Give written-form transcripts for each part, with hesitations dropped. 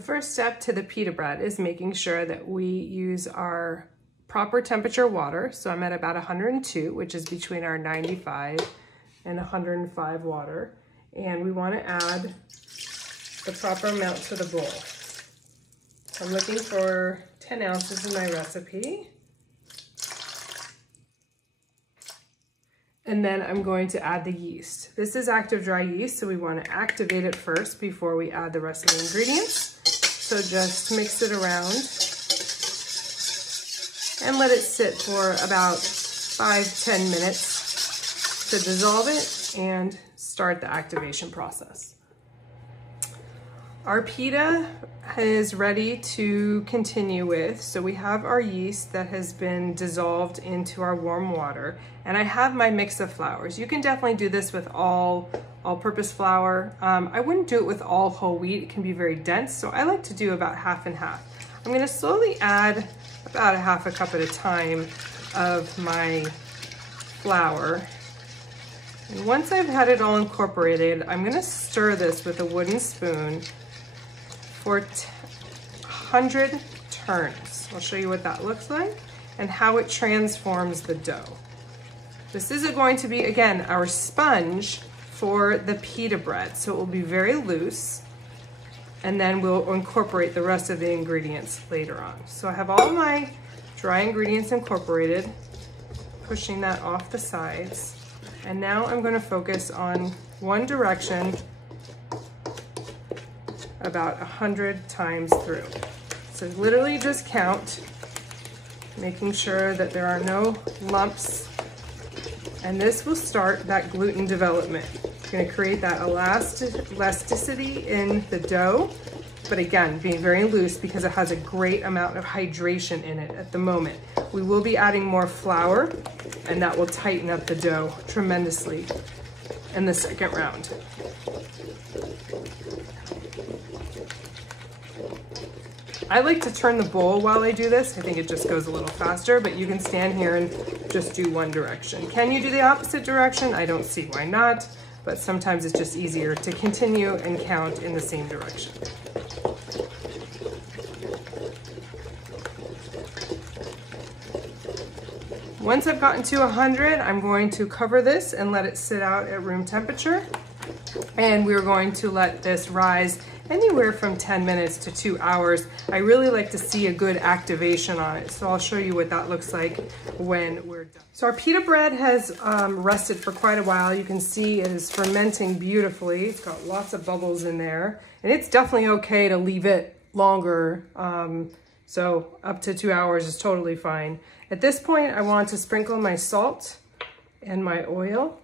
first step to the pita bread is making sure that we use our proper temperature water. So I'm at about 102, which is between our 95 and 105 water. And we want to add the proper amount to the bowl. So I'm looking for 10 ounces in my recipe. And then I'm going to add the yeast. This is active dry yeast, so we want to activate it first before we add the rest of the ingredients. So just mix it around and let it sit for about 5–10 minutes to dissolve it and start the activation process. Our pita is ready to continue with. So we have our yeast that has been dissolved into our warm water, and I have my mix of flours. You can definitely do this with all-purpose flour. I wouldn't do it with all whole wheat. It can be very dense, so I like to do about half and half. I'm going to slowly add about a half a cup at a time of my flour. And once I've had it all incorporated, I'm going to stir this with a wooden spoon for 100 turns. I'll show you what that looks like and how it transforms the dough. This is going to be, again, our sponge for the pita bread. So it will be very loose, and then we'll incorporate the rest of the ingredients later on. So I have all my dry ingredients incorporated, pushing that off the sides. And now I'm going to focus on one direction about 100 times through. So literally just count, making sure that there are no lumps. And this will start that gluten development. It's going to create that elasticity in the dough, but again, being very loose because it has a great amount of hydration in it at the moment. We will be adding more flour, and that will tighten up the dough tremendously in the second round. I like to turn the bowl while I do this. I think it just goes a little faster, but you can stand here and just do one direction. Can you do the opposite direction? I don't see why not, but sometimes it's just easier to continue and count in the same direction. Once I've gotten to 100, I'm going to cover this and let it sit out at room temperature. And we're going to let this rise anywhere from 10 minutes to 2 hours. I really like to see a good activation on it. So I'll show you what that looks like when we're done. So our pita bread has rested for quite a while. You can see it is fermenting beautifully. It's got lots of bubbles in there. And it's definitely okay to leave it longer. So up to 2 hours is totally fine. At this point, I want to sprinkle my salt and my oil,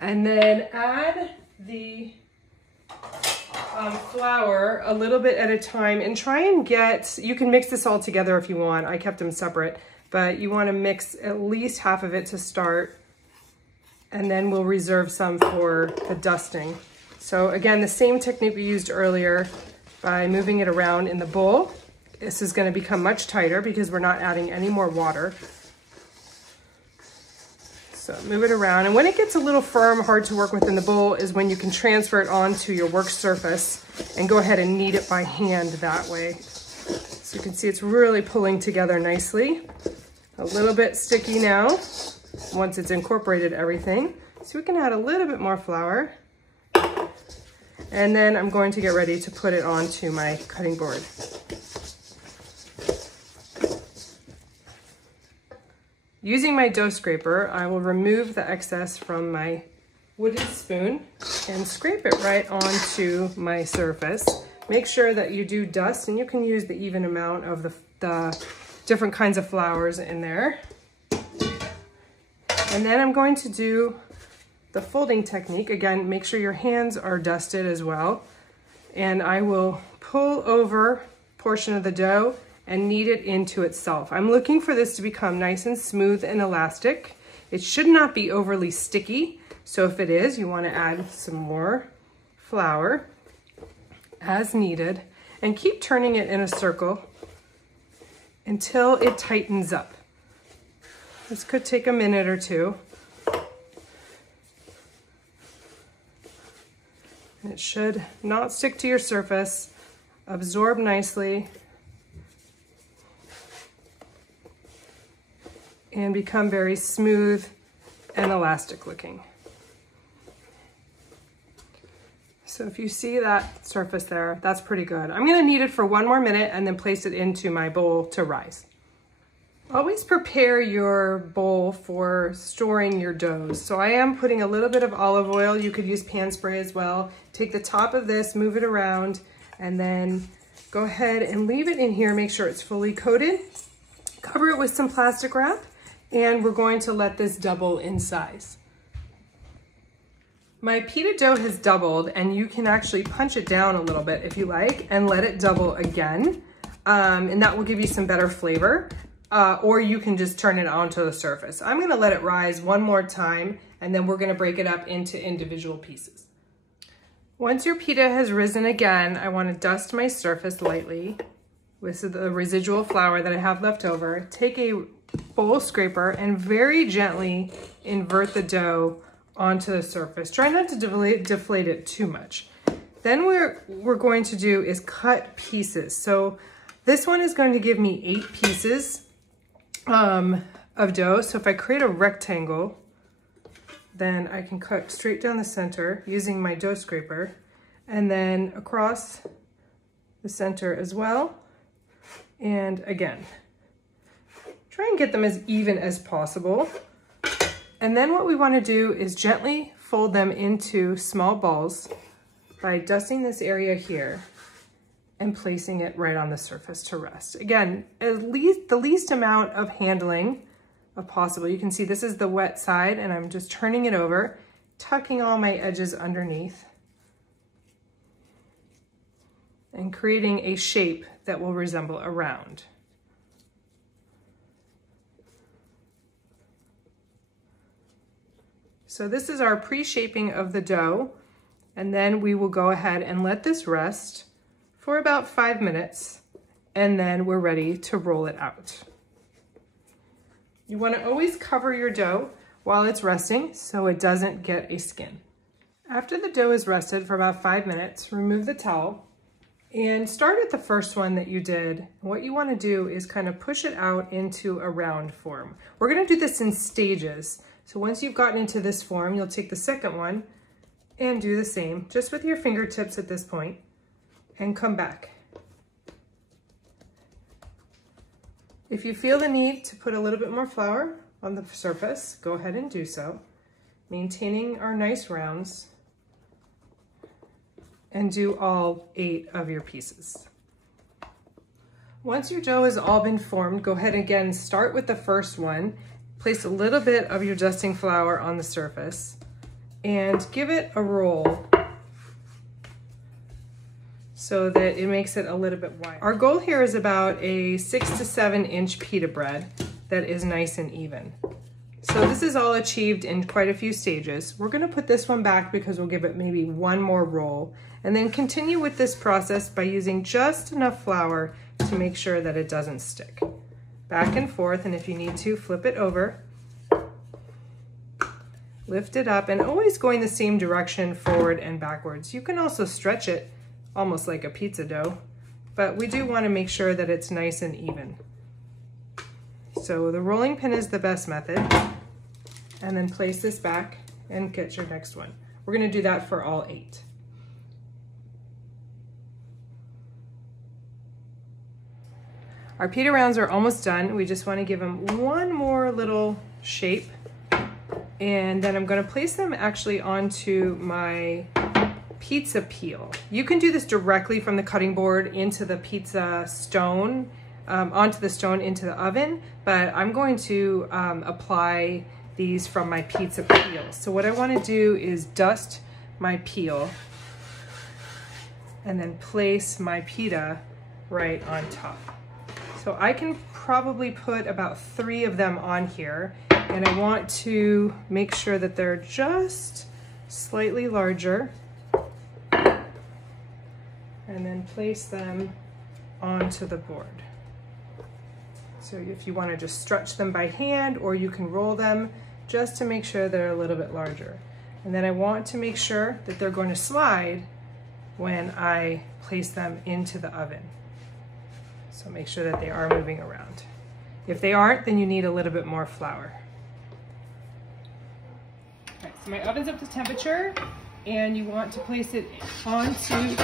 and then add the flour a little bit at a time, and try and get, you can mix this all together if you want. I kept them separate, but you want to mix at least half of it to start, and then we'll reserve some for the dusting. So again, the same technique we used earlier by moving it around in the bowl. This is going to become much tighter because we're not adding any more water. So move it around, and when it gets a little firm, hard to work with in the bowl, is when you can transfer it onto your work surface and go ahead and knead it by hand that way. So you can see it's really pulling together nicely. A little bit sticky now once it's incorporated everything. So we can add a little bit more flour. And then I'm going to get ready to put it onto my cutting board. Using my dough scraper, I will remove the excess from my wooden spoon and scrape it right onto my surface. Make sure that you do dust, and you can use the even amount of the different kinds of flours in there. And then I'm going to do the folding technique. Again, make sure your hands are dusted as well. And I will pull over a portion of the dough and knead it into itself. I'm looking for this to become nice and smooth and elastic. It should not be overly sticky. So if it is, you want to add some more flour as needed, and keep turning it in a circle until it tightens up. This could take a minute or two. And it should not stick to your surface, absorb nicely and become very smooth and elastic looking. So if you see that surface there, that's pretty good. I'm gonna knead it for 1 more minute and then place it into my bowl to rise. Always prepare your bowl for storing your doughs. So I am putting a little bit of olive oil. You could use pan spray as well. Take the top of this, move it around, and then go ahead and leave it in here. Make sure it's fully coated. Cover it with some plastic wrap, and we're going to let this double in size. My pita dough has doubled, and you can actually punch it down a little bit if you like and let it double again. And that will give you some better flavor. Or you can just turn it onto the surface. I'm gonna let it rise 1 more time, and then we're gonna break it up into individual pieces. Once your pita has risen again, I wanna dust my surface lightly with the residual flour that I have left over. Take a bowl scraper and very gently invert the dough onto the surface. Try not to deflate it too much. Then what we're going to do is cut pieces. So this one is going to give me 8 pieces of dough. So if I create a rectangle, then I can cut straight down the center using my dough scraper, and then across the center as well. And again, try and get them as even as possible. And then what we want to do is gently fold them into small balls by dusting this area here and placing it right on the surface to rest. Again, at least the least amount of handling possible. You can see this is the wet side, and I'm just turning it over, tucking all my edges underneath, and creating a shape that will resemble a round. So this is our pre-shaping of the dough, and then we will go ahead and let this rest for about 5 minutes, and then we're ready to roll it out. You want to always cover your dough while it's resting so it doesn't get a skin. After the dough is rested for about 5 minutes, remove the towel and start at the first one that you did. What you want to do is kind of push it out into a round form. We're going to do this in stages. So once you've gotten into this form, you'll take the second one and do the same, just with your fingertips at this point, and come back. If you feel the need to put a little bit more flour on the surface, go ahead and do so, maintaining our nice rounds, and do all 8 of your pieces. Once your dough has all been formed, go ahead and again start with the first one. Place a little bit of your dusting flour on the surface and give it a roll so that it makes it a little bit wider. Our goal here is about a 6 to 7 inch pita bread that is nice and even. So this is all achieved in quite a few stages. We're gonna put this one back because we'll give it maybe 1 more roll, and then continue with this process by using just enough flour to make sure that it doesn't stick. Back and forth, and if you need to, flip it over, lift it up, and always going the same direction, forward and backwards. You can also stretch it almost like a pizza dough, but we do want to make sure that it's nice and even. So the rolling pin is the best method, and then place this back and get your next one. We're going to do that for all 8. Our pita rounds are almost done. We just want to give them 1 more little shape, and then I'm going to place them actually onto my pizza peel. You can do this directly from the cutting board into the pizza stone, onto the stone into the oven, but I'm going to apply these from my pizza peel. So what I want to do is dust my peel and then place my pita right on top. So I can probably put about 3 of them on here, and I want to make sure that they're just slightly larger, and then place them onto the board. So if you want to just stretch them by hand, or you can roll them just to make sure they're a little bit larger. And then I want to make sure that they're going to slide when I place them into the oven. So make sure that they are moving around. If they aren't, then you need a little bit more flour. Okay, so my oven's up to temperature, and you want to place it onto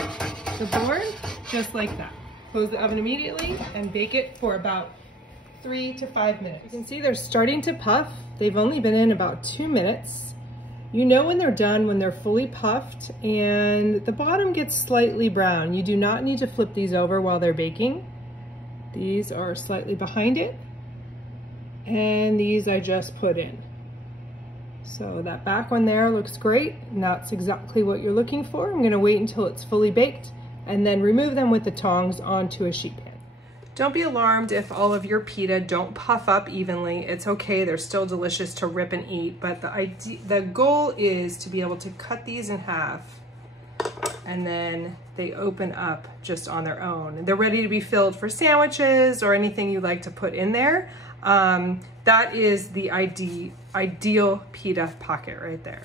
the board just like that. Close the oven immediately and bake it for about 3 to 5 minutes. You can see they're starting to puff. They've only been in about 2 minutes. You know when they're done when they're fully puffed and the bottom gets slightly brown. You do not need to flip these over while they're baking. These are slightly behind it, and these I just put in. So that back one there looks great, and that's exactly what you're looking for. I'm gonna wait until it's fully baked and then remove them with the tongs onto a sheet pan. Don't be alarmed if all of your pita don't puff up evenly. It's okay, they're still delicious to rip and eat, but the goal is to be able to cut these in half and then they open up just on their own. They're ready to be filled for sandwiches or anything you like to put in there. That is the ideal pita pocket right there.